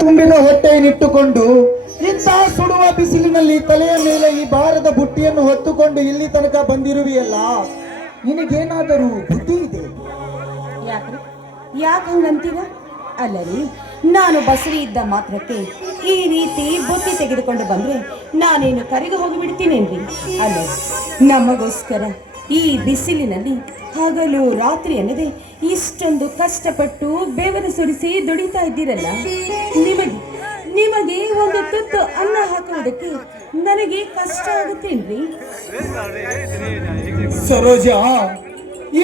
ತುಂಬಿದ ಹೊಟ್ಟೆಯನ್ನಿಟ್ಟುಕೊಂಡು ಇಂಥ ಸುಡುವ ಬಿಸಿಲಿನಲ್ಲಿ ತಲೆಯ ಮೇಲೆ ಈ ಭಾರದ ಬುಟ್ಟಿಯನ್ನು ಹೊತ್ತುಕೊಂಡು ಇಲ್ಲಿ ತನಕ ಬಂದಿರುವಿಯಲ್ಲ, ನಿನಗೇನಾದರೂ ಬುದ್ಧಿ ಇದೆ? ಯಾಕ್ರಿ ಯಾಕೆ ಹಂಗಂತೀರ? ಅಲ್ಲರಿ, ನಾನು ಬಸರಿ ಇದ್ದ ಮಾತ್ರಕ್ಕೆ ಈ ರೀತಿ ಬುತ್ತಿ ತೆಗೆದುಕೊಂಡು ಬಂದ್ರೆ ನಾನೇನು ಕರೆಗೆ ಹೋಗಿಬಿಡ್ತೀನೇನ್ರಿ? ಅಲ್ಲ, ನಮಗೋಸ್ಕರ ಈ ಬಿಸಿಲಿನಲ್ಲಿ ಹಗಲು ರಾತ್ರಿ ಅನ್ನದೆ ಇಷ್ಟೊಂದು ಕಷ್ಟಪಟ್ಟು ಬೆವರು ಸುರಿಸಿ ದುಡಿತಾ ಇದ್ದೀರಲ್ಲ, ನಿಮಗೆ ಒಂದು ತುತ್ತು ಅನ್ನ ಹಾಕುವುದಕ್ಕೆ ನನಗೆ ಕಷ್ಟ ಆಗುತ್ತೇನ್ರಿ? ಸರೋಜಾ,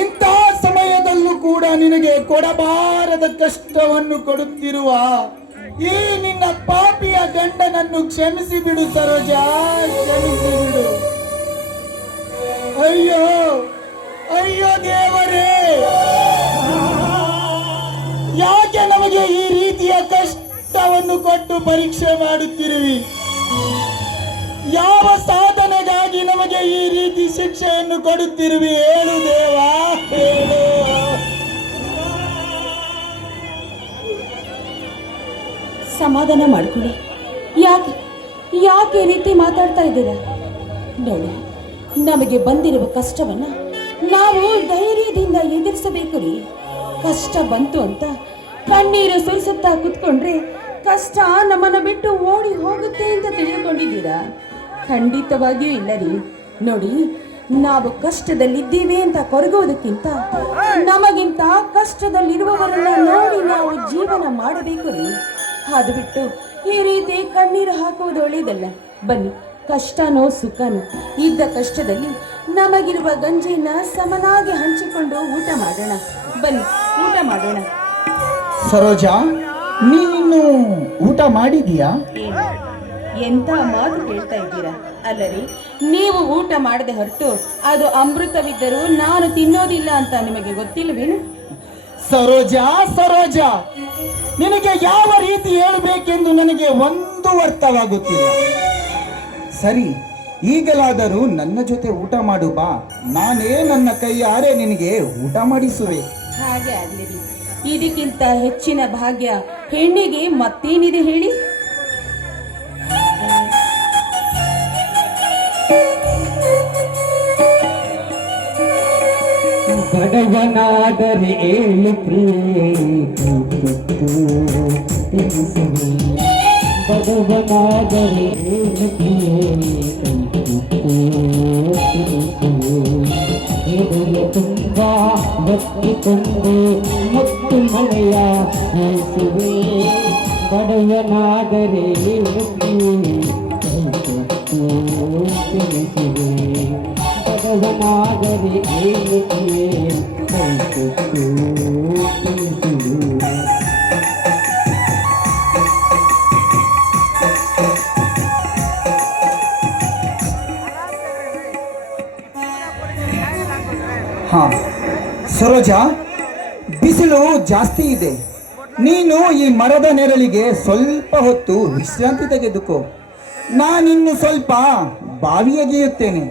ಇಂಥ ಸಮಯದಲ್ಲೂ ಕೂಡ ನಿನಗೆ ಕೊಡಬಾರದ ಕಷ್ಟವನ್ನು ಕೊಡುತ್ತಿರುವ ಈ ನಿನ್ನ ಪಾಪಿಯ ಗಂಡನನ್ನು ಕ್ಷಮಿಸಿ ಬಿಡು ಸರೋಜಾ, ಕ್ಷಮಿಸಿ ಬಿಡು. ಅಯ್ಯೋ ಅಯ್ಯೋ ದೇವರೇ, ಯಾಕೆ ನಮಗೆ ಈ ರೀತಿಯ ಕಷ್ಟವನ್ನು ಕೊಟ್ಟು ಪರೀಕ್ಷೆ ಮಾಡುತ್ತಿರುವಿ? ಯಾವ ಸಾಧನೆಗಾಗಿ ನಮಗೆ ಈ ರೀತಿ ಶಿಕ್ಷೆಯನ್ನು ಕೊಡುತ್ತಿರುವಿ? ಹೇಳು ದೇವಾ, ಹೇಳು. ಸಮಾಧಾನ ಮಾಡ್ಕೊಳ್ಳಿ. ಯಾಕೆ ಯಾಕೆ ಈ ರೀತಿ ಮಾತಾಡ್ತಾ ಇದ್ದೀರಾ? ನೋಡಿ, ನಮಗೆ ಬಂದಿರುವ ಕಷ್ಟವನ್ನ ನಾವು ಧೈರ್ಯದಿಂದ ಎದುರಿಸಬೇಕು ರೀ. ಕಷ್ಟ ಬಂತು ಅಂತ ಕಣ್ಣೀರು ಸುರಿಸುತ್ತಾ ಕುತ್ಕೊಂಡ್ರೆ ಕಷ್ಟ ನಮ್ಮನ್ನ ಬಿಟ್ಟು ಓಡಿ ಹೋಗುತ್ತೆ ಅಂತ ತಿಳಿದುಕೊಂಡಿದ್ದೀರಾ? ಖಂಡಿತವಾಗಿಯೂ ಇಲ್ಲ ರೀ. ನೋಡಿ, ನಾವು ಕಷ್ಟದಲ್ಲಿದ್ದೀವಿ ಅಂತ ಕೊರಗೋದಕ್ಕಿಂತ ನಮಗಿಂತ ಕಷ್ಟದಲ್ಲಿರುವವರನ್ನ ನೋಡಿ ನಾವು ಜೀವನ ಮಾಡಬೇಕು ರೀ. ಅದು ಬಿಟ್ಟು ಈ ರೀತಿ ಕಣ್ಣೀರು ಹಾಕುವುದು ಒಳ್ಳೆಯದಲ್ಲ. ಬನ್ನಿ, ಕಷ್ಟನೋ ಸುಖನೋ ಇದ್ದ ಕಷ್ಟದಲ್ಲಿ ನಮಗಿರುವ ಗಂಜಿನ ಸಮನಾಗಿ ಹಂಚಿಕೊಂಡು ಊಟ ಮಾಡೋಣ. ಬನ್ನಿ, ಊಟ ಮಾಡೋಣ. ಸರೋಜಾ, ನೀನಿನ್ನು ಊಟ ಮಾಡಿದೀಯಾ? ಎಂತ ಮಾತು ಕೇಳ್ತಾ ಇದ್ದೀರಾ? ಅಲ್ಲರಿ, ನೀವು ಊಟ ಮಾಡದೆ ಹೊರತು ಅದು ಅಮೃತವಿದ್ದರೂ ನಾನು ತಿನ್ನೋದಿಲ್ಲ ಅಂತ ನಿಮಗೆ ಗೊತ್ತಿಲ್ಲವೇನು? ಸರೋಜಾ, ಸರೋಜಾ, ನಿನಗೆ ಯಾವ ರೀತಿ ಹೇಳಬೇಕೆಂದು ನನಗೆ ಒಂದು ಅರ್ಥವಾಗುತ್ತಿಲ್ಲ. ಸರಿ, ಈಗಲಾದರೂ ನನ್ನ ಜೊತೆ ಊಟ ಮಾಡು ಬಾ. ನಾನೇ ನನ್ನ ಕೈಯಾರೆ ನಿನಗೆ ಊಟ ಮಾಡಿಸುವೆ. ಹಾಗೆ ಆಗ್ಲಿರಿ. ಇದಕ್ಕಿಂತ ಹೆಚ್ಚಿನ ಭಾಗ್ಯ ಹೆಣ್ಣಿಗೆ ಮತ್ತೇನಿದೆ ಹೇಳಿ? ಬಡವನಾದರೆ ಏಳು ಬಡವನಾದರೆ ತುಂಬ ಬತ್ತಿಕೊಂಡು ಮುತ್ತು ಮಳೆಯ ಹರಿಸುವೆ. ಬಡವನಾದರೆ ತಿಳಿಸುವೆ. ಬಡವನಾದರೆ ತಿಳಿಸುವೆ. ಹಾ ಸರೋಜಾ, ಬಿಸಿಲು ಜಾಸ್ತಿ ಇದೆ. ನೀನು ಈ ಮರದ ನೆರಳಿಗೆ ಸ್ವಲ್ಪ ಹೊತ್ತು ವಿಶ್ರಾಂತಿ ತೆಗೆದುಕೋ. ನಾನಿನ್ನು ಸ್ವಲ್ಪ ಬಾವಿ ಅಗೆಯುತ್ತೇನೆ.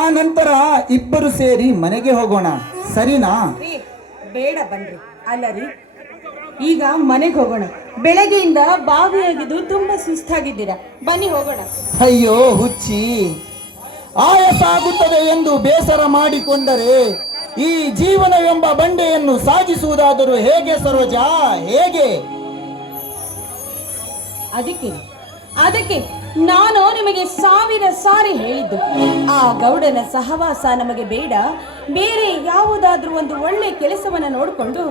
ಆ ನಂತರ ಇಬ್ಬರು ಸೇರಿ ಮನೆಗೆ ಹೋಗೋಣ, ಸರಿನಾ? ಬೇಡ ಬನ್ರಿ. ಅಲ್ಲರಿ, ಈಗ ಮನೆಗೆ ಹೋಗೋಣ. ಬೆಳಗ್ಗೆಯಿಂದ ಬಾವಿ ಅಗೆದು ತುಂಬಾ ಸುಸ್ತಾಗಿದ್ದೀರಾ. ಬನ್ನಿ ಹೋಗೋಣ. ಅಯ್ಯೋ ಹುಚ್ಚಿ, ಆಯಾಸ ಆಗುತ್ತದೆ ಎಂದು ಬೇಸರ ಮಾಡಿಕೊಂಡರೆ ಈ ಜೀವನವೆಂಬ ಬಂಡೆಯನ್ನು ಸಾಗಿಸುವುದಾದರೂ ಹೇಗೆ ಸರೋಜಾ, ಹೇಗೆ? ಅದಕ್ಕೆ ನಾನು ನಿಮಗೆ 1000 ಸಾರಿ ಹೇಳಿದ್ದು, ಆ ಗೌಡನ ಸಹವಾಸ ನಮಗೆ ಬೇಡ. ಬೇರೆ ಯಾವುದಾದ್ರೂ ಒಂದು ಒಳ್ಳೆ ಕೆಲಸವನ್ನ ನೋಡಿಕೊಂಡು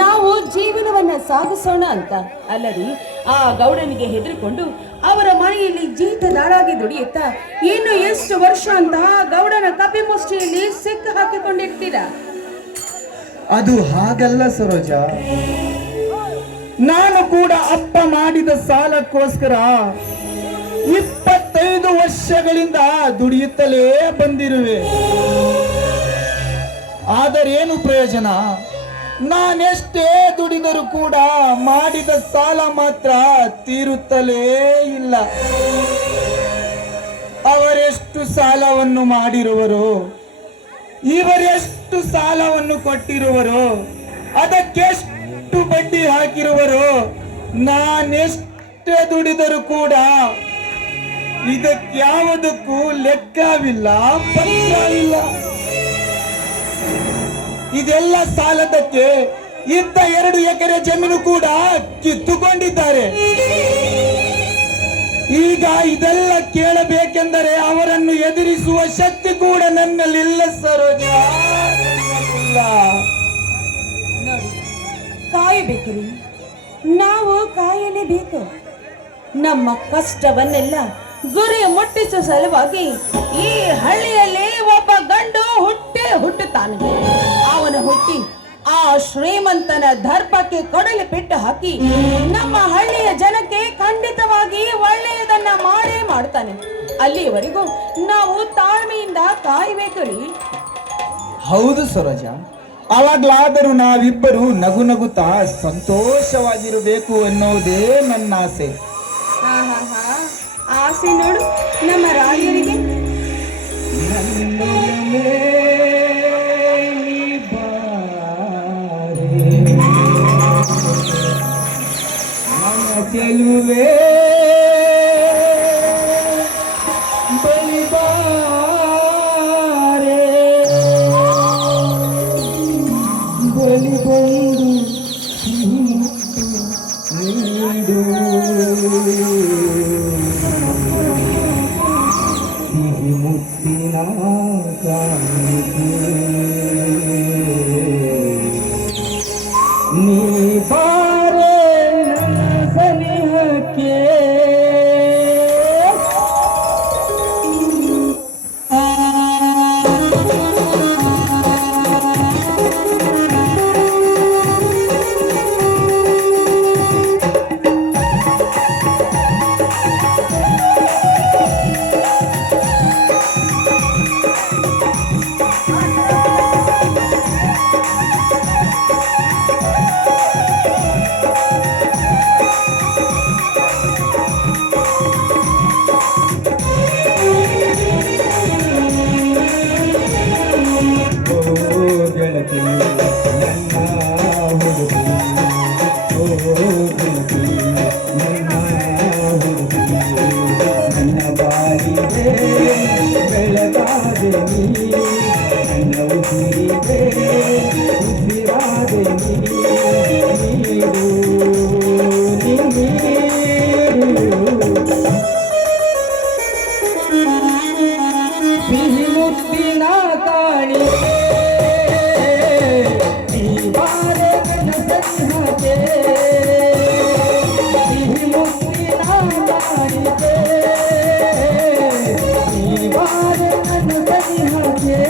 ನಾವು ಜೀವನವನ್ನ ಸಾಗಿಸೋಣ ಅಂತ. ಅಲ್ಲರಿ, ಆ ಗೌಡನಿಗೆ ಹೆದರಿಕೊಂಡು ಅವರ ಮನೆಯಲ್ಲಿ ಜೀತದಾಳಾಗಿ ದುಡಿಯುತ್ತಾ ಇನ್ನು ಎಷ್ಟು ವರ್ಷ ಅಂತ ಗೌಡನ ಕಪಿಮುಷ್ಟಿಯಲ್ಲಿ ಸಿಕ್ಕು ಹಾಕಿಕೊಂಡಿರ್ತೀರಾ? ಅದು ಹಾಗಲ್ಲ ಸರೋಜಾ. ನಾನು ಕೂಡ ಅಪ್ಪ ಮಾಡಿದ ಸಾಲಕ್ಕೋಸ್ಕರ 25 ವರ್ಷಗಳಿಂದ ದುಡಿಯುತ್ತಲೇ ಬಂದಿರುವೆ. ಆದರೇನು ಪ್ರಯೋಜನ? ನಾನೆಷ್ಟೇ ದುಡಿದರೂ ಕೂಡ ಮಾಡಿದ ಸಾಲ ಮಾತ್ರ ತೀರುತ್ತಲೇ ಇಲ್ಲ. ಅವರೆಷ್ಟು ಸಾಲವನ್ನು ಮಾಡಿರುವರು, ಇವರೆಷ್ಟು ಸಾಲವನ್ನು ಕೊಟ್ಟಿರುವರು, ಅದಕ್ಕೆಷ್ಟು ಬಡ್ಡಿ ಹಾಕಿರುವರು, ನಾನೆಷ್ಟು ಎಷ್ಟೇ ದುಡಿದರೂ ಕೂಡ ಇದಕ್ಯಾವುದಕ್ಕೂ ಲೆಕ್ಕವಿಲ್ಲ, ಪತ್ರವಿಲ್ಲ. ಇದೆಲ್ಲ ಸಾಲದಕ್ಕೆ ಇದ್ದ 2 ಎಕರೆ ಜಮೀನು ಕೂಡ ಕಿತ್ತುಕೊಂಡಿದ್ದಾರೆ. ಈಗ ಇದೆಲ್ಲ ಕೇಳಬೇಕೆಂದರೆ ಅವರನ್ನು ಎದುರಿಸುವ ಶಕ್ತಿ ಕೂಡ ನನ್ನಲ್ಲಿಲ್ಲ ಸರೋಜ, ನನ್ನಲ್ಲಿಲ್ಲ. ನೋಡಿ, ಕಾಯಬೇಕು ರೀ, ನಾವು ಕಾಯಲೇಬೇಕು. ನಮ್ಮ ಕಷ್ಟವನ್ನೆಲ್ಲ ಗುರಿ ಮುಟ್ಟಿಸುವ ಸಲುವಾಗಿ ಈ ಹಳ್ಳಿಯಲ್ಲಿ ಒಬ್ಬ ಗಂಡು ಹುಟ್ಟುತ್ತಾನೆ. ಅವನು ಹುಟ್ಟಿ ಆ ಶ್ರೀಮಂತನ ದರ್ಪಕ್ಕೆ ಕೊಡಲಿ ಪೆಟ್ಟು ಹಾಕಿ ನಮ್ಮ ಹಳ್ಳಿಯ ಜನಕ್ಕೆ ಖಂಡಿತವಾಗಿ ಒಳ್ಳೆಯದನ್ನ ಮಾಡೇ ಮಾಡ್ತಾನೆ. ಅಲ್ಲಿಯವರೆಗೂ ನಾವು ತಾಳ್ಮೆಯಿಂದ ಕಾಯಬೇಕು ರೀ. ಹೌದು ಸರೋಜ, ಅವಾಗ್ಲಾದರೂ ನಾವಿಬ್ಬರು ನಗು ನಗುತ್ತಾ ಸಂತೋಷವಾಗಿರಬೇಕು ಎನ್ನುವುದೇ ನನ್ನ ಆಸೆ. ಆಸೆ ನೋಡು ನಮ್ಮ ರಾಜರಿಗೆ. ಚೆಲುವೆ ಬಲಿಬಾರೆ ಬಲಿ ಬಂದು ನೀಡು ಸಿಹಿ ಮುತ್ತಿನ ಕಾಣಿಕೆ ನೀ ಬಾರೆ ನನ್ನ ಸನಿಹಕ್ಕೆ ಗೆಳತಿ ನನ್ನ ಹುಡುಗಿ, ಓ ಗೆಳತಿ ನನ್ನ ಹುಡುಗಿ, ನನ್ನ ಬಾಳಿಗೆ ಬೆಳಗಾದೆ ನೀ, ನನ್ನ ಉಸಿರಿಗೆ ಉಸಿರಾದೆ ನೀರು ಸಿಹಿ ಮುತ್ತಿನ ಕಾಣಿಕೆ ಬಾರೆ ನನ್ನ ಸನಿಹಕ್ಕೆ, ಸಿಹಿ ಮುತ್ತಿನ ಕಾಣಿಕೆ ಬಾರೆ ನನ್ನ ಸನಿಹಕ್ಕೆ.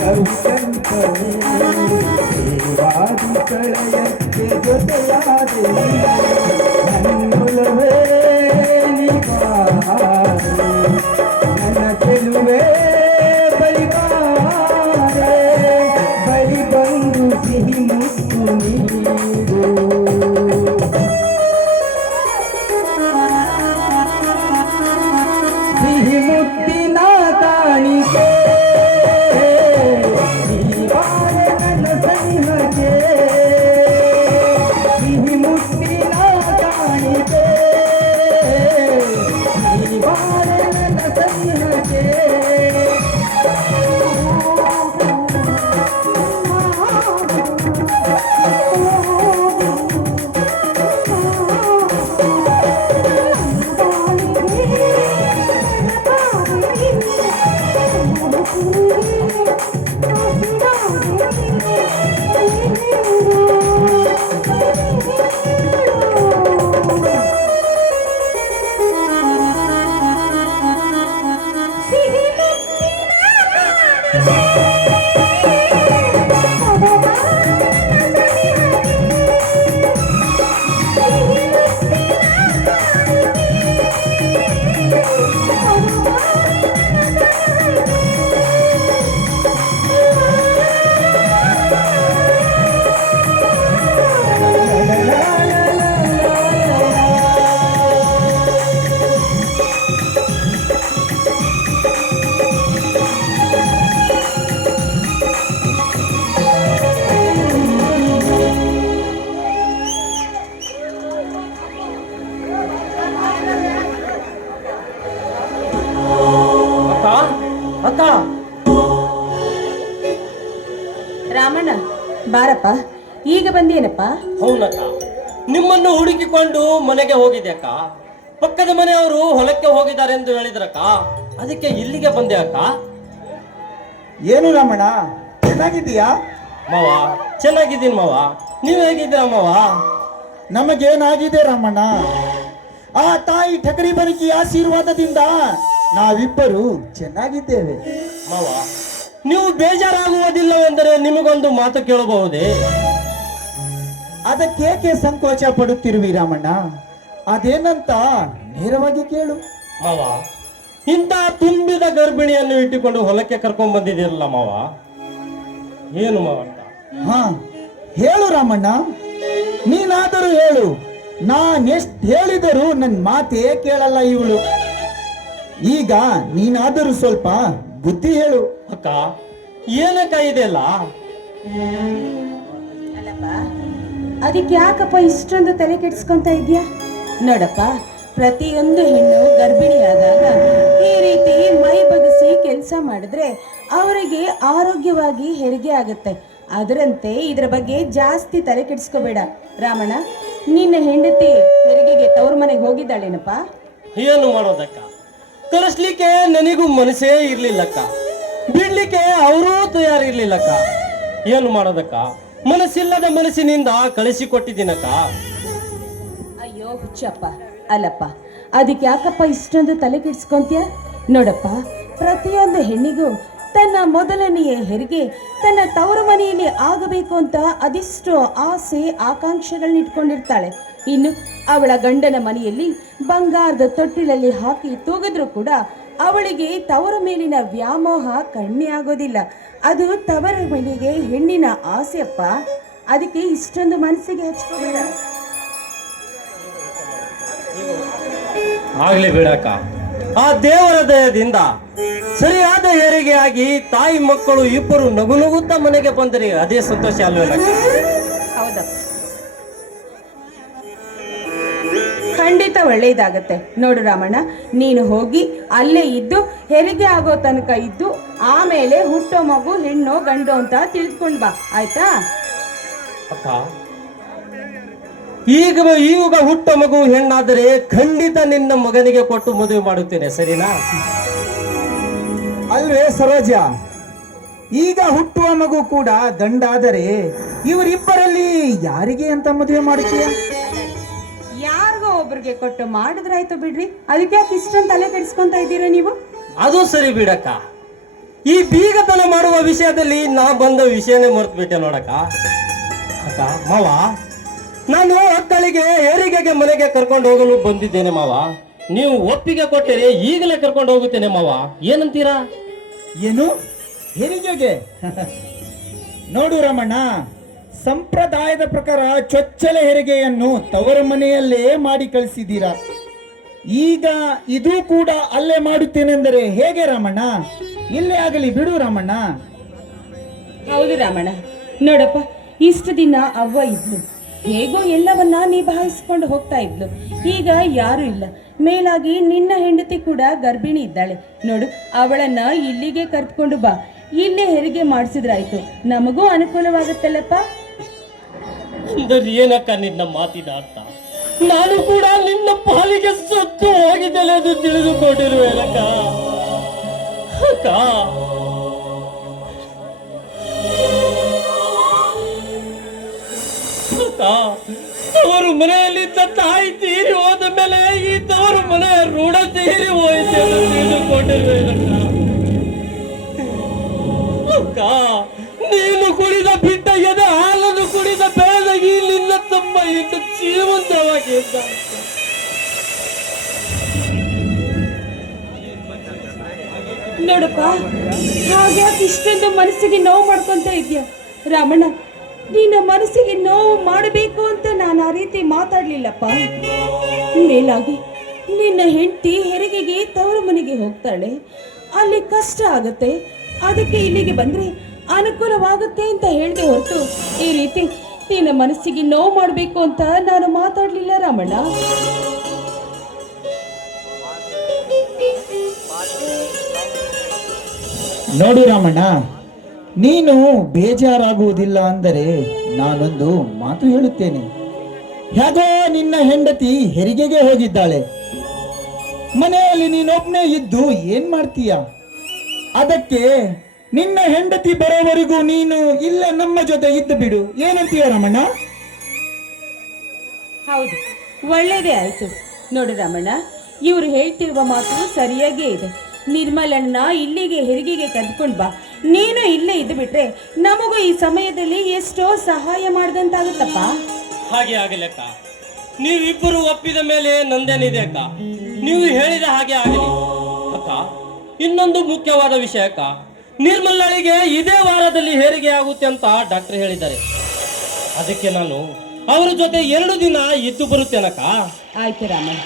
ಕವಿಕಂಠವೇ ದೇವಾದಿ ಕಳೆಯಕ್ಕೆ ಜೊತೆಯಾದೆ ನನ್ನೊಲವೇ ನಿವಾರೆ ನನ್ನ ಚೆಲುವೆ ಬಳಿಬಾರೆ ಬಳಿ ಬಂದು ಸಿಹಿ ಮುತ್ತು ನೀಡು ಸಿಹಿ ಮುತ್ತಿನ ಕಾಣಿಕೆ ನೀವಾರೆ ನನ್ನ ಸನಿಹಕ್ಕೆ ಸಿಹಿ ಮುತ್ತಿನ ಕಾಣಿಕೆ ನೀವಾರೆ ನನ್ನ ಸನಿಹಕ್ಕೆ ಅಕ್ಕ ರಾಮಣ್ಣ ಬಾರಪ್ಪ, ಈಗ ಬಂದೇನಪ್ಪ? ಹೌನಕ್ಕ, ನಿಮ್ಮನ್ನು ಹುಡುಕಿಕೊಂಡು ಮನೆಗೆ ಹೋಗಿದ್ದೆ ಅಕ್ಕ. ಪಕ್ಕದ ಮನೆಯವರು ಹೊಲಕ್ಕೆ ಹೋಗಿದ್ದಾರೆ ಎಂದು ಹೇಳಿದ್ರಕ್ಕ, ಅದಕ್ಕೆ ಇಲ್ಲಿಗೆ ಬಂದೆ ಅಕ್ಕ. ಏನು ರಾಮಣ್ಣ, ಚೆನ್ನಾಗಿದ್ದೀಯಾ? ಮಾವ ಚೆನ್ನಾಗಿದ್ದೀನಿ ಮಾವ, ನೀವು ಹೇಗಿದ್ದೀರಾ ಮಾವ? ನಮಗೇನಾಗಿದೆ ರಾಮಣ್ಣ, ಆ ತಾಯಿ ಠಕರಿ ಬನಕಿ ಆಶೀರ್ವಾದದಿಂದ ನಾವಿಬ್ಬರು ಚೆನ್ನಾಗಿದ್ದೇವೆ. ಮಾವ ನೀವು ಬೇಜಾರಾಗುವುದಿಲ್ಲವೆಂದರೆ ನಿಮಗೊಂದು ಮಾತು ಕೇಳಬಹುದೇ? ಅದಕ್ಕೇಕೆ ಸಂಕೋಚ ಪಡುತ್ತಿರುವಿ ರಾಮಣ್ಣ? ಅದೇನಂತ ನೇರವಾಗಿ ಕೇಳು. ಮಾವ, ಇಂಥ ತುಂಬಿದ ಗರ್ಭಿಣಿಯನ್ನು ಇಟ್ಟುಕೊಂಡು ಹೊಲಕ್ಕೆ ಕರ್ಕೊಂಡ್ ಬಂದಿದ್ದೀರಲ್ಲ ಮಾವ, ಏನು ಮಾವ? ಹಾ ಹೇಳು ರಾಮಣ್ಣ, ನೀನಾದರೂ ಹೇಳು. ನಾನೆಷ್ಟು ಹೇಳಿದರೂ ನನ್ನ ಮಾತೇ ಕೇಳಲ್ಲ ಇವಳು. ಈಗ ನೀನಾದರೂ ಸ್ವಲ್ಪ ಬುದ್ಧಿ ಹೇಳು. ಅಕ್ಕ ಏನಕ್ಕ ಇದೆಯಲ್ಲ? ಅಲ್ಲಪ್ಪ, ಅದಕ್ಕೆ ಯಾಕಪ್ಪ ಇಷ್ಟೊಂದು ತಲೆ ಕೆಡಿಸ್ಕೊಂತ ಇದೆಯಾ? ನೋಡಪ್ಪ, ಪ್ರತಿಯೊಂದು ಹೆಣ್ಣು ಗರ್ಭಿಣಿಯಾದಾಗ ಈ ರೀತಿ ಮೈ ಬಗ್ಗಿಸಿ ಕೆಲಸ ಮಾಡಿದ್ರೆ ಅವರಿಗೆ ಆರೋಗ್ಯವಾಗಿ ಹೆರಿಗೆ ಆಗುತ್ತೆ. ಅದರಂತೆ ಇದರ ಬಗ್ಗೆ ಜಾಸ್ತಿ ತಲೆ ಕೆಡಿಸ್ಕೋಬೇಡ ರಾಮಣ್ಣ. ನಿನ್ನ ಹೆಂಡತಿ ಹೆರಿಗೆಗೆ ತವ್ರ ಮನೆಗೆ ಹೋಗಿದ್ದಾಳೇನಪ್ಪ? ಏನು ಮಾಡೋದಕ್ಕ, ಕಳಿಸ್ಲಿಕ್ಕೆ ನನಗೂ ಮನಸ್ಸೇ ಇರ್ಲಿಲ್ಲಕ್ಕ, ಬಿಡ್ಲಿಕ್ಕೆ ಅವರೂ ತಯಾರಿರ್ಲಿಲ್ಲಕ್ಕ. ಏನು ಮಾಡೋದಕ್ಕ, ಮನಸ್ಸಿಲ್ಲದ ಮನಸ್ಸಿನಿಂದ ಕಳಿಸಿಕೊಟ್ಟಿದ್ದೀನಕ್ಕ. ಅಯ್ಯೋ ಹುಚ್ಚಪ್ಪ, ಅಲ್ಲಪ್ಪ, ಅದಕ್ಕೆ ಯಾಕಪ್ಪ ಇಷ್ಟೊಂದು ತಲೆ ಕೆಡಿಸ್ಕೊಂತೀಯ? ನೋಡಪ್ಪ, ಪ್ರತಿಯೊಂದು ಹೆಣ್ಣಿಗೂ ತನ್ನ ಮೊದಲನೆಯ ಹೆರಿಗೆ ತನ್ನ ತವರು ಮನೆಯಲ್ಲಿ ಆಗಬೇಕು ಅಂತ ಅದೆಷ್ಟೋ ಆಸೆ ಆಕಾಂಕ್ಷೆಗಳನ್ನ ಇಟ್ಕೊಂಡಿರ್ತಾಳೆ. ಇನ್ನು ಅವಳ ಗಂಡನ ಮನೆಯಲ್ಲಿ ಬಂಗಾರದ ತೊಟ್ಟಿಲಲ್ಲಿ ಹಾಕಿ ತೂಗಿದ್ರೂ ಕೂಡ ಅವಳಿಗೆ ತವರ ಮೇಲಿನ ವ್ಯಾಮೋಹ ಕಡಿಮೆ ಆಗೋದಿಲ್ಲ. ಅದು ತವರ ಮನೆಗೆ ಹೆಣ್ಣಿನ ಆಸೆಯಪ್ಪ. ಅದಕ್ಕೆ ಇಷ್ಟೊಂದು ಮನಸ್ಸಿಗೆ ಹಚ್ಕೋಬೇಡ. ಆಗ್ಲಿ ಬಿಡಕ್ಕ, ಆ ದೇವರ ದಯದಿಂದ ಸರಿಯಾದ ಹೆರಿಗೆ ಆಗಿ ತಾಯಿ ಮಕ್ಕಳು ಇಬ್ಬರು ನಗು ನಗುತ್ತಾ ಮನೆಗೆ ಬಂದರೆ ಅದೇ ಸಂತೋಷ ಅಲ್ವೇನಕ್ಕ? ಹೌದಪ್ಪ, ಖಂಡಿತ ಒಳ್ಳೇದಾಗತ್ತೆ. ನೋಡು ರಾಮಣ್ಣ, ನೀನು ಹೋಗಿ ಅಲ್ಲೇ ಇದ್ದು ಹೆರಿಗೆ ಆಗೋ ತನಕ ಇದ್ದು ಆಮೇಲೆ ಹುಟ್ಟೋ ಮಗು ಹೆಣ್ಣೋ ಗಂಡು ಅಂತ ತಿಳ್ಕೊಂಡ್ ಬಾ, ಆಯ್ತಾ? ಅಕ್ಕ, ಈಗ ಹುಟ್ಟೋ ಮಗು ಹೆಣ್ಣಾದರೆ ಖಂಡಿತ ನಿನ್ನ ಮಗನಿಗೆ ಕೊಟ್ಟು ಮದುವೆ ಮಾಡುತ್ತೇನೆ, ಸರಿನಾ? ಅಲ್ವೇ ಸರೋಜ, ಈಗ ಹುಟ್ಟುವ ಮಗು ಕೂಡ ಗಂಡಾದರೆ ಇವರಿಬ್ಬರಲ್ಲಿ ಯಾರಿಗೆ ಅಂತ ಮದುವೆ ಮಾಡುತ್ತೀಯ? ಯಾರಿಗೋ ಒಬ್ರಿಗೆ ಕೊಟ್ಟು ಮಾಡಿದ್ರಾಯ್ತು ಬಿಡ್ರಿ. ಅದಕ್ಕೆ ಯಾಕೆ ಇಷ್ಟೊಂದು ತಲೆ ಕೆಡಿಸ್ಕೊಂತ ಇದ್ದೀರಾ ನೀವು? ಅದು ಸರಿ ಬಿಡಕ್ಕ, ಈ ಬೀಗತನ ಮಾಡುವ ವಿಷಯದಲ್ಲಿ ನಾ ಬಂದ ವಿಷಯನೇ ಮರ್ತು ಬಿಟ್ಟೆ ನೋಡಕ್ಕ. ಅಕ್ಕ ಮಾವ, ನಾನು ಅಕ್ಕಳಿಗೆ ಹೆರಿಗೆಗೆ ಮನೆಗೆ ಕರ್ಕೊಂಡು ಹೋಗಲು ಬಂದಿದ್ದೇನೆ ಮಾವ. ನೀವು ಒಪ್ಪಿಗೆ ಕೊಟ್ಟರೆ ಈಗಲೇ ಕರ್ಕೊಂಡು ಹೋಗುತ್ತೇನೆ ಮಾವ, ಏನಂತೀರಾ? ಏನು ಹೆರಿಗೆಗೆ? ನೋಡು ರಮಣ್ಣ, ಸಂಪ್ರದಾಯದ ಪ್ರಕಾರ ಚೊಚ್ಚಲ ಹೆರಿಗೆಯನ್ನು ತವರ ಮನೆಯಲ್ಲೇ ಮಾಡಿ ಕಳಿಸಿದ್ದೀರಾ. ಈಗ ಇದು ಕೂಡ ಅಲ್ಲೇ ಮಾಡುತ್ತೇನೆಂದರೆ ಹೇಗೆ ರಾಮಣ್ಣ? ಇಲ್ಲೇ ಆಗಲಿ ಬಿಡು ರಾಮಣ್ಣ. ಹೌದು ರಾಮಣ್ಣ, ನೋಡಪ್ಪ, ಇಷ್ಟು ದಿನ ಅವ್ವ ಇದ್ಲು, ಹೇಗೋ ಎಲ್ಲವನ್ನ ನಿಭಾಯಿಸ್ಕೊಂಡು ಹೋಗ್ತಾ ಇದ್ಲು. ಈಗ ಯಾರು ಇಲ್ಲ, ಮೇಲಾಗಿ ನಿನ್ನ ಹೆಂಡತಿ ಕೂಡ ಗರ್ಭಿಣಿ ಇದ್ದಾಳೆ. ನೋಡು, ಅವಳನ್ನ ಇಲ್ಲಿಗೆ ಕರ್ಕೊಂಡು ಬಾ, ಇಲ್ಲೇ ಹೆರಿಗೆ ಮಾಡಿಸಿದ್ರಾಯ್ತು, ನಮಗೂ ಅನುಕೂಲವಾಗುತ್ತಲ್ಲಪ್ಪ. ಅಂದರೆ ಏನಕ್ಕ ನಿನ್ನ ಮಾತಿನ ಅರ್ಥ? ನಾನು ಕೂಡ ನಿನ್ನ ಪಾಲಿಗೆ ಸತ್ತು ಹೋಗಿದ್ದಲೆ ಎಂದು ತಿಳಿದುಕೊಂಡಿರುವೇನಕ್ಕ. ಅಕ್ಕ, ತವರು ಮನೆಯಲ್ಲಿದ್ದ ತಾಯಿ ತೀರಿ ಹೋದ ಮೇಲೆ ಈ ತವರು ಮನೆಯ ಋಣ ತೀರಿ ಹೋಯಿತು ಎಂದು ತಿಳಿದುಕೊಂಡಿರುವೇನಕ್ಕ. ಅಕ್ಕ, ನೀನು ಕುಡಿದ ಬಿಟ್ಟ ಎದೆ ಹಾಲನ್ನು ಕುಡಿದ ಬೆಳೆದ ಈ ನಿನ್ನ ತಮ್ಮ ಇನ್ನು ಜೀವಂತವಾಗಿದ್ದ. ನೋಡಪ್ಪ, ಹಾಗ್ಯಾಕೆ ಇಷ್ಟೊಂದು ಮನಸ್ಸಿಗೆ ನೋವು ಮಾಡ್ಕೊಂತ ಇದೆಯಾ ರಾಮಣ್ಣ? ನಿನ್ನ ಮನಸ್ಸಿಗೆ ನೋವು ಮಾಡಬೇಕು ಅಂತ ನಾನು ಆ ರೀತಿ ಮಾತಾಡ್ಲಿಲ್ಲಪ್ಪ. ಮೇಲಾಗಿ ನಿನ್ನ ಹೆಂಡತಿ ಹೆರಿಗೆಗೆ ತವರು ಮನೆಗೆ ಹೋಗ್ತಾಳೆ, ಅಲ್ಲಿ ಕಷ್ಟ ಆಗತ್ತೆ, ಅದಕ್ಕೆ ಇಲ್ಲಿಗೆ ಬಂದ್ರೆ ಅನುಕೂಲವಾಗುತ್ತೆ ಅಂತ ಹೇಳ್ದೆ ಹೊರತು ಈ ರೀತಿ ನಿನ್ನ ಮನಸ್ಸಿಗೆ ನೋವು ಮಾಡಬೇಕು ಅಂತ ನಾನು ಮಾತಾಡ್ಲಿಲ್ಲ ರಾಮಣ್ಣ. ನೋಡು ರಾಮಣ್ಣ, ನೀನು ಬೇಜಾರಾಗುವುದಿಲ್ಲ ಅಂದರೆ ನಾನೊಂದು ಮಾತು ಹೇಳುತ್ತೇನೆ. ಹೇಗೋ ನಿನ್ನ ಹೆಂಡತಿ ಹೆರಿಗೆಗೆ ಹೋಗಿದ್ದಾಳೆ, ಮನೆಯಲ್ಲಿ ನೀನೊಬ್ನೇ ಇದ್ದು ಏನ್ ಮಾಡ್ತೀಯ? ಅದಕ್ಕೆ ನಿನ್ನ ಹೆಂಡತಿ ಬರೋವರೆಗೂ ನೀನು ಇಲ್ಲ ನಮ್ಮ ಜೊತೆ ಇದ್ದು ಬಿಡು, ಏನಂತೀಯ ರಮಣ್ಣ? ಹೌದು, ಒಳ್ಳೇದೇ ಆಯ್ತು. ನೋಡು ರಾಮಣ್ಣ, ಇವರು ಹೇಳ್ತಿರುವ ಮಾತು ಸರಿಯಾಗೇ ಇದೆ. ನಿರ್ಮಲನ್ನ ಇಲ್ಲಿಗೆ ಹೆರಿಗೆಗೆ ಕರ್ಕೊಂಡು ಬಾ, ನೀನು ಇಲ್ಲೇ ಇದ್ದು ಬಿಟ್ರೆ ನಮಗೂ ಈ ಸಮಯದಲ್ಲಿ ಎಷ್ಟೋ ಸಹಾಯ ಮಾಡ್ದಂತಾಗುತ್ತಪ್ಪ. ಹಾಗೆ ಆಗಲಿ ಅಕ್ಕ, ನೀವಿಬ್ಬರು ಒಪ್ಪಿದ ಮೇಲೆ ನಂದೇನಿದೆ ಅಕ್ಕ, ನೀವು ಹೇಳಿದ ಹಾಗೆ ಆಗಲಿ ಅಕ್ಕ. ಇನ್ನೊಂದು ಮುಖ್ಯವಾದ ವಿಷಯ ಅಕ್ಕ, ನಿರ್ಮಲಳಿಗೆ ಇದೇ ವಾರದಲ್ಲಿ ಹೆರಿಗೆ ಆಗುತ್ತೆ ಅಂತ ಡಾಕ್ಟರ್ ಹೇಳಿದ್ದಾರೆ. ಅದಕ್ಕೆ ನಾನು ಅವರ ಜೊತೆ 2 ದಿನ ಇದ್ದು ಬರುತ್ತೇನಕ್ಕ. ಆಯ್ತು ರಾಮಣ್ಣ,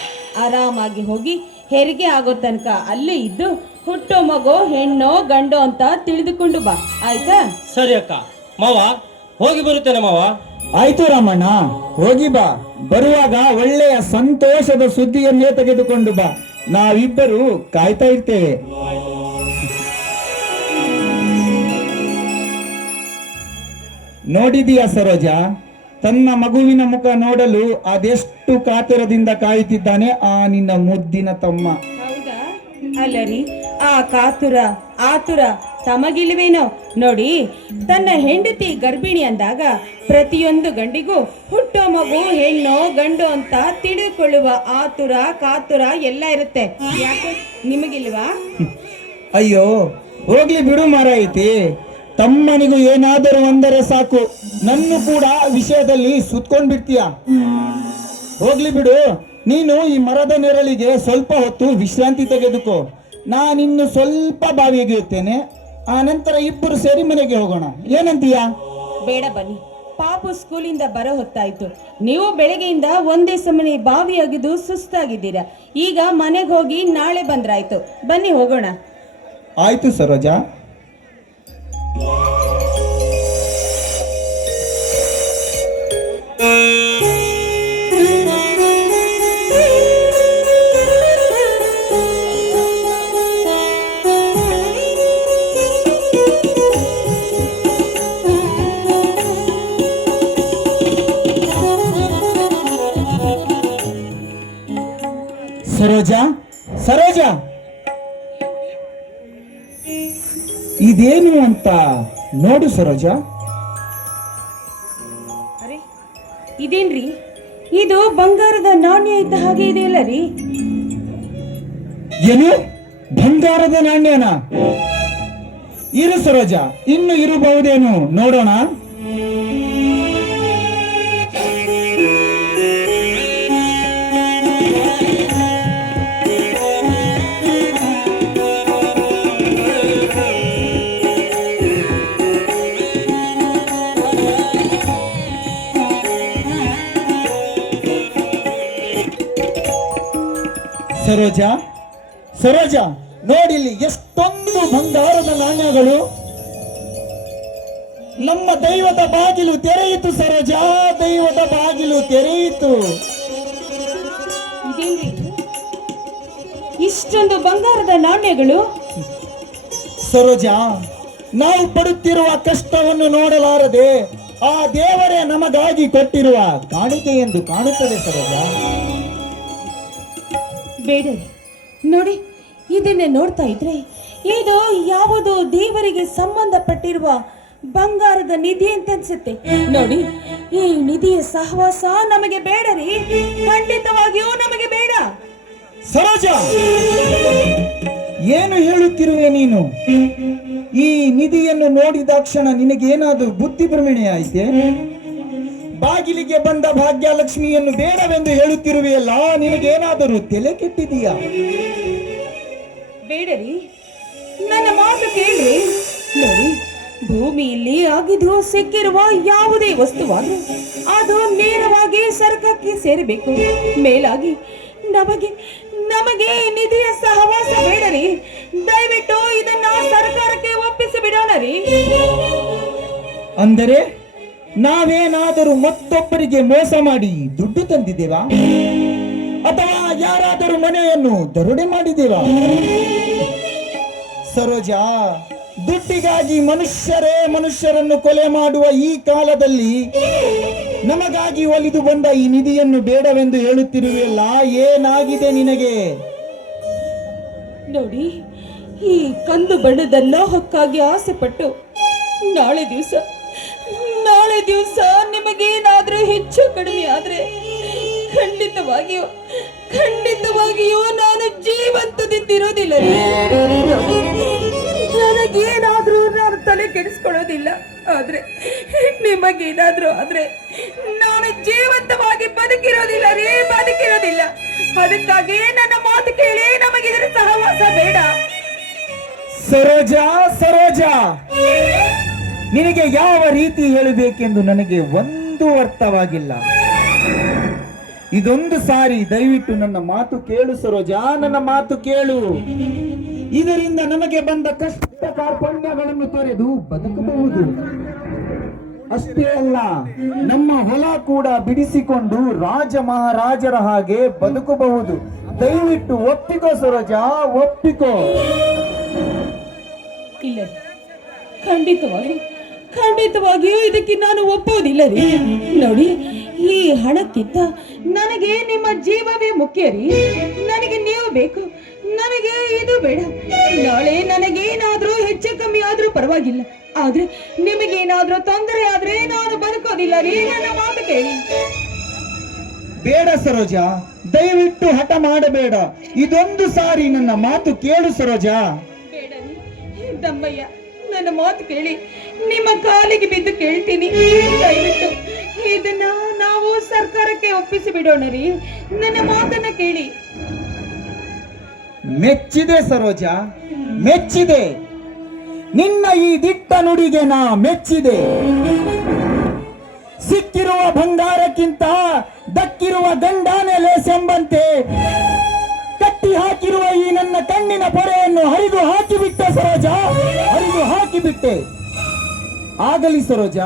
ಆರಾಮಾಗಿ ಹೋಗಿ ಹೆರಿಗೆ ಆಗೋ ತನಕ ಅಲ್ಲೇ ಇದ್ದು ಹುಟ್ಟೋ ಮಗು ಹೆಣ್ಣೋ ಗಂಡೋ ಅಂತ ತಿಳಿದುಕೊಂಡು ಬಾ, ಆಯ್ತಾ? ಸರಿ ಅಕ್ಕ. ಮಾವ, ಹೋಗಿ ಬರುತ್ತೇನೆ ಮಾವ. ಆಯ್ತು ರಾಮಣ್ಣ, ಹೋಗಿ ಬಾ. ಬರುವಾಗ ಒಳ್ಳೆಯ ಸಂತೋಷದ ಸುದ್ದಿಯನ್ನೇ ತೆಗೆದುಕೊಂಡು ಬಾ, ನಾವಿಬ್ಬರು ಕಾಯ್ತಾ ಇರ್ತೇವೆ. ನೋಡಿದೀಯಾ ಸರೋಜ, ತನ್ನ ಮಗುವಿನ ಮುಖ ನೋಡಲು ಅದೆಷ್ಟು ಕಾತುರದಿಂದ ಕಾಯುತ್ತಿದ್ದಾನೆ ಆ ನಿನ್ನ ಮುದ್ದಿನ ತಮ್ಮ. ಹೌದಾ? ಅಲ್ಲರಿ, ಆ ಕಾತುರ ಆತುರ ತಮಗಿಲ್ವೇನೋ? ನೋಡಿ, ತನ್ನ ಹೆಂಡತಿ ಗರ್ಭಿಣಿ ಅಂದಾಗ ಪ್ರತಿಯೊಂದು ಗಂಡಿಗೂ ಹುಟ್ಟೋ ಮಗು ಹೆಣ್ಣೋ ಗಂಡು ಅಂತ ತಿಳಿದುಕೊಳ್ಳುವ ಆತುರ ಕಾತುರ ಎಲ್ಲ ಇರುತ್ತೆ. ಯಾಕೆ ನಿಮಗಿಲ್ವಾ? ಅಯ್ಯೋ ಹೋಗ್ಲಿ ಬಿಡು ಮಾರಾಯಿತಿ, ತಮ್ಮನಿಗೂ ಏನಾದರೂ ಅಂದರೆ ಸಾಕು, ನನ್ನ ಕೂಡ ವಿಷಯದಲ್ಲಿ ಸುತ್ಕೊಂಡ್ ಬಿಡ್ತೀಯ. ಹೋಗ್ಲಿ ಬಿಡು, ನೀನು ಈ ಮರದ ನೆರಳಿಗೆ ಸ್ವಲ್ಪ ಹೊತ್ತು ವಿಶ್ರಾಂತಿ ತೆಗೆದುಕೋ, ನಾನಿನ್ನು ಸ್ವಲ್ಪ ಬಾವಿಗೆ ಇರ್ತೇನೆ, ಆ ನಂತರ ಇಬ್ಬರು ಸೇರಿ ಮನೆಗೆ ಹೋಗೋಣ, ಏನಂತೀಯ? ಬೇಡ ಬನ್ನಿ, ಪಾಪು ಸ್ಕೂಲಿಂದ ಬರೋ ಹೊತ್ತಾಯ್ತು. ನೀವು ಬೆಳಗ್ಗೆಯಿಂದ ಒಂದೇ ಸಮನೆ ಬಾವಿ ಅಗಿದು ಸುಸ್ತಾಗಿದ್ದೀರಾ. ಈಗ ಮನೆಗೆ ಹೋಗಿ ನಾಳೆ ಬಂದ್ರಾಯ್ತು. ಬನ್ನಿ ಹೋಗೋಣ. ಆಯ್ತು ಸರೋಜಾ. ಸರೋಜಾ, ಸರೋಜಾ, ಇದೇನು ಅಂತ ನೋಡು ಸರೋಜಾ. ಅರೆ, ಇದೇನ್ರಿ? ಇದು ಬಂಗಾರದ ನಾಣ್ಯ ಇದ್ದ ಹಾಗೆ ಇದೆಯಲ್ಲ ರೀ? ಏನು ಬಂಗಾರದ ನಾಣ್ಯನ? ಇರು ಸರೋಜ, ಇನ್ನು ಇರಬಹುದೇನು ನೋಡೋಣ. ಸರೋಜ, ಸರೋಜ, ನೋಡಿಲ್ಲಿ ಎಷ್ಟೊಂದು ಬಂಗಾರದ ನಾಣ್ಯಗಳು. ನಮ್ಮ ದೈವದ ಬಾಗಿಲು ತೆರೆಯಿತು ಸರೋಜ, ದೈವದ ಬಾಗಿಲು ತೆರೆಯಿತು. ಇದೇನ್ರಿ ಇದು? ಇಷ್ಟೊಂದು ಬಂಗಾರದ ನಾಣ್ಯಗಳು? ಸರೋಜ, ನಾವು ಪಡುತ್ತಿರುವ ಕಷ್ಟವನ್ನು ನೋಡಲಾರದೆ ಆ ದೇವರೇ ನಮಗಾಗಿ ಕೊಟ್ಟಿರುವ ಕಾಣಿಕೆ ಎಂದು ಕಾಣುತ್ತದೆ ಸರೋಜ. ಬೇಡ ನೋಡಿ, ಇದನ್ನೇ ನೋಡ್ತಾ ಇದ್ರೆ ಇದು ಯಾವುದೋ ದೇವರಿಗೆ ಸಂಬಂಧಪಟ್ಟಿರುವ ಬಂಗಾರದ ನಿಧಿ ಅಂತ ಅನ್ಸುತ್ತೆ. ನೋಡಿ, ಈ ನಿಧಿಯ ಸಹವಾಸ ನಮಗೆ ಬೇಡ ರೀ, ಖಂಡಿತವಾಗಿಯೂ ನಮಗೆ ಬೇಡ. ಸರೋಜ, ಏನು ಹೇಳುತ್ತಿರುವೆ ನೀನು? ಈ ನಿಧಿಯನ್ನು ನೋಡಿದಾಕ್ಷಣ ನಿನಗೇನಾದರೂ ಬುದ್ಧಿ ಭ್ರಮಣೆ ಆಯ್ತೆ? ಬಾಗಿಲಿಗೆ ಬಂದ ಭಾಗ್ಯಲಕ್ಷ್ಮಿಯನ್ನು ಬೇಡವೆಂದು ಹೇಳುತ್ತಿರುವೆಯಲ್ಲ, ನಿನಗೇನಾದರೂ ತಲೆ ಕೆಟ್ಟಿದೀಯಾ? ಬೇಡರಿ, ನನ್ನ ಮಾತು ಕೇಳ್ರಿ. ನೋಡಿ, ಭೂಮಿಯಲ್ಲಿ ಆಗಿದ್ರು ಸಿಕ್ಕಿರುವ ಯಾವುದೇ ವಸ್ತುವಾದ್ರೂ ಅದು ನೇರವಾಗಿ ಸರ್ಕಾರಕ್ಕೆ ಸೇರಬೇಕು. ಮೇಲಾಗಿ ನಮಗೆ ನಮಗೆ ನಿಧಿಯ ಸಹವಾಸ ಬೇಡರಿ. ದಯವಿಟ್ಟು ಇದನ್ನ ಸರ್ಕಾರಕ್ಕೆ ಒಪ್ಪಿಸಿ ಬಿಡೋಣ ರೀ. ಅಂದರೆ ನಾವೇನಾದರೂ ಮತ್ತೊಬ್ಬರಿಗೆ ಮೋಸ ಮಾಡಿ ದುಡ್ಡು ತಂದಿದ್ದೇವಾ? ಅಥವಾ ಯಾರಾದರೂ ಮನೆಯನ್ನು ದರೋಡೆ ಮಾಡಿದ್ದೇವಾ? ಸರೋಜ, ದುಡ್ಡಿಗಾಗಿ ಮನುಷ್ಯರನ್ನು ಕೊಲೆ ಮಾಡುವ ಈ ಕಾಲದಲ್ಲಿ ನಮಗಾಗಿ ಒಲಿದು ಬಂದ ಈ ನಿಧಿಯನ್ನು ಬೇಡವೆಂದು ಹೇಳುತ್ತಿರುವೆಯಲ್ಲ, ಏನಾಗಿದೆ ನಿನಗೆ? ನೋಡಿ, ಈ ಕಂದು ಬಣ್ಣದ ಲೋಹಕ್ಕಾಗಿ ಆಸೆ ಪಟ್ಟು ನಾಳೆ ದಿವಸ ನಿಮಗೇನಾದ್ರೂ ಹೆಚ್ಚು ಕಡಿಮೆ ಆದ್ರೆ ಖಂಡಿತವಾಗಿಯೂ ನಾನು ಜೀವಂತದಿಂದಿರೋದಿಲ್ಲ. ನನಗೇನಾದ್ರೂ ನಾನು ತಲೆ ಕೆಡಿಸ್ಕೊಳ್ಳೋದಿಲ್ಲ. ಆದ್ರೆ ನಿಮಗೇನಾದ್ರೂ ಆದ್ರೆ ನಾನು ಜೀವಂತವಾಗಿ ಬದುಕಿರೋದಿಲ್ಲ ರೀ, ಬದುಕಿರೋದಿಲ್ಲ. ಅದಕ್ಕಾಗಿ ನನ್ನ ಮಾತು ಕೇಳಿ, ನಮಗಿದ್ರ ಸಹವಾಸ ಬೇಡ. ಸರೋಜ, ನಿನಗೆ ಯಾವ ರೀತಿ ಹೇಳಬೇಕೆಂದು ನನಗೆ ಒಂದು ಅರ್ಥವಾಗಿಲ್ಲ. ಇದೊಂದು ಸಾರಿ ದಯವಿಟ್ಟು ನನ್ನ ಮಾತು ಕೇಳು ಸರೋಜ, ನನ್ನ ಮಾತು ಕೇಳು. ಇದರಿಂದ ನಮಗೆ ಬಂದ ಕಷ್ಟ ಕಾರ್ಪಣ್ಯಗಳನ್ನು ತೊರೆದು ಬದುಕಬಹುದು. ಅಷ್ಟೇ ಅಲ್ಲ, ನಮ್ಮ ಹೊಲ ಕೂಡ ಬಿಡಿಸಿಕೊಂಡು ರಾಜ ಮಹಾರಾಜರ ಹಾಗೆ ಬದುಕಬಹುದು. ದಯವಿಟ್ಟು ಒಪ್ಪಿಕೋ ಸರೋಜ, ಒಪ್ಪಿಕೋ. ಇಲ್ಲ, ಖಂಡಿತವಾಗಿಯೂ ಇದಕ್ಕೆ ನಾನು ಒಪ್ಪೋದಿಲ್ಲ ರೀ. ನೋಡಿ, ಈ ಹಣಕ್ಕಿಂತ ನನಗೆ ನಿಮ್ಮ ಜೀವವೇ ಮುಖ್ಯ ರೀ. ನನಗೆ ನೀವು ಬೇಕು, ನನಗೆ ಇದು ಬೇಡ. ನಾಳೆ ನನಗೇನಾದ್ರೂ ಹೆಚ್ಚು ಕಮ್ಮಿ ಆದ್ರೂ ಪರವಾಗಿಲ್ಲ, ಆದ್ರೆ ನಿಮಗೇನಾದ್ರೂ ತೊಂದರೆ ಆದ್ರೆ ನಾನು ಬದುಕೋದಿಲ್ಲ ರೀ. ನನ್ನ ಮಾತು ಕೇಳಿ. ಬೇಡ ಸರೋಜ, ದಯವಿಟ್ಟು ಹಠ ಮಾಡಬೇಡ. ಇದೊಂದು ಸಾರಿ ನನ್ನ ಮಾತು ಕೇಳು ಸರೋಜ. ಬೇಡ ದಮ್ಮಯ್ಯ, ನನ್ನ ಮಾತು ಕೇಳಿ. ನಿಮ್ಮ ಕಾಲಿಗೆ ಬಿದ್ದು ಕೇಳ್ತೀನಿ, ದಯವಿಟ್ಟು ಇದನ್ನ ನಾವು ಸರ್ಕಾರಕ್ಕೆ ಒಪ್ಪಿಸಿ ಬಿಡೋಣ ರೀ. ನನ್ನ ಮಾತನ್ನ ಕೇಳಿ. ಮೆಚ್ಚಿದೆ ಸರೋಜ, ಮೆಚ್ಚಿದೆ. ನಿನ್ನ ಈ ದಿಟ್ಟ ನುಡಿಗೆ ನಾ ಮೆಚ್ಚಿದೆ. ಸಿಕ್ಕಿರುವ ಬಂಗಾರಕ್ಕಿಂತ ದಕ್ಕಿರುವ ಗಂಡಾನೆ ಲೇಸೆಂಬಂತೆ ಕಟ್ಟಿ ಹಾಕಿರುವ ಈ ನನ್ನ ಕಣ್ಣಿನ ಪೊರೆಯನ್ನು ಹರಿದು ಹಾಕಿಬಿಟ್ಟೆ ಸರೋಜ, ಹರಿದು ಹಾಕಿಬಿಟ್ಟೆ. ಆಗಲಿ ಸರೋಜ,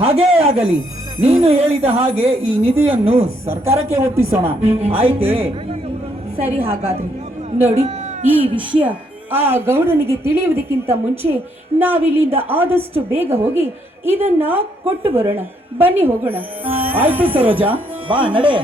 ಹಾಗೇ ಆಗಲಿ. ನೀನು ಹೇಳಿದ ಹಾಗೆ ಈ ನಿಧಿಯನ್ನು ಸರ್ಕಾರಕ್ಕೆ ಒಪ್ಪಿಸೋಣ, ಆಯ್ತೇ? ಸರಿ, ಹಾಗಾದ್ರೆ ನೋಡಿ, ಈ ವಿಷಯ ಆ ಗೌಡನಿಗೆ ತಿಳಿಯುವುದಕ್ಕಿಂತ ಮುಂಚೆ ನಾವಿಲ್ಲಿಂದ ಆದಷ್ಟು ಬೇಗ ಹೋಗಿ ಇದನ್ನ ಕೊಟ್ಟು ಬರೋಣ. ಬನ್ನಿ, ಹೋಗೋಣ. ಆಯ್ತು ಸರೋಜ, ಬಾ ನಡೆ.